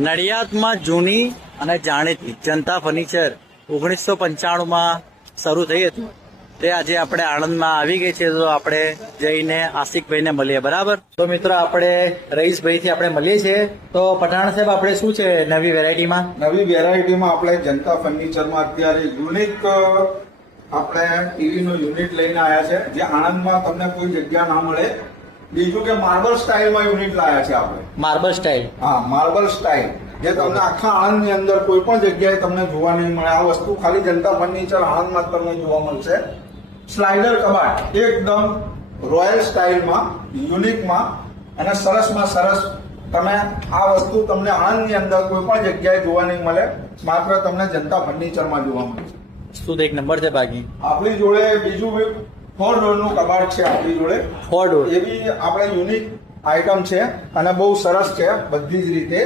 નડિયાદમાં જૂની અને જાણીતી જનતા ફર્નિચર 1995માં શરૂ થઈ હતી તે આજે આપણે આણંદમાં આવી ગઈ છે, તો આપણે જઈને આશિકભાઈને મળીએ. બરાબર, તો મિત્રો આપણે રઈસભાઈથી આપણે મળીએ છીએ. તો પઠાણ સાહેબ, આપણે શું છે નવી વેરાયટીમાં? નવી વેરાયટીમાં આપણે જનતા ફર્નિચરમાં અત્યારે યુનિક આપણે ટીવી નું યુનિટ લઈને આવ્યા છે, જે આણંદમાં તમને કોઈ જગ્યા ના મળે. બીજું કે માર્બલ સ્ટાઇલમાં યુનિટ લાયા છે આપણે. Marble style? હા, માર્બલ સ્ટાઇલ, જે તમને આખા આણંદ ની અંદર કોઈ પણ જગ્યાએ તમને જોવા નહીં મળે. આ વસ્તુ ખાલી જનતા ફર્નિચર આણંદમાં જ તમને જોવા મળશે. સ્લાઇડર કબાટ એકદમ રોયલ સ્ટાઇલમાં, યુનિકમાં અને સરસમાં સરસ. તમે આ વસ્તુ તમને આણંદની અંદર કોઈ પણ જગ્યાએ જોવા નહીં મળે, માત્ર તમને જનતા ફર્નિચરમાં જોવા મળશે. શું એક નંબર છે બાકી? આપણી જોડે બીજું 4 ડોરનું કબાટ છે આપણી જોડે. 4 ડોર એવી આપણે યુનિક આઈટમ છે અને બહુ સરસ છે બધી જ રીતે.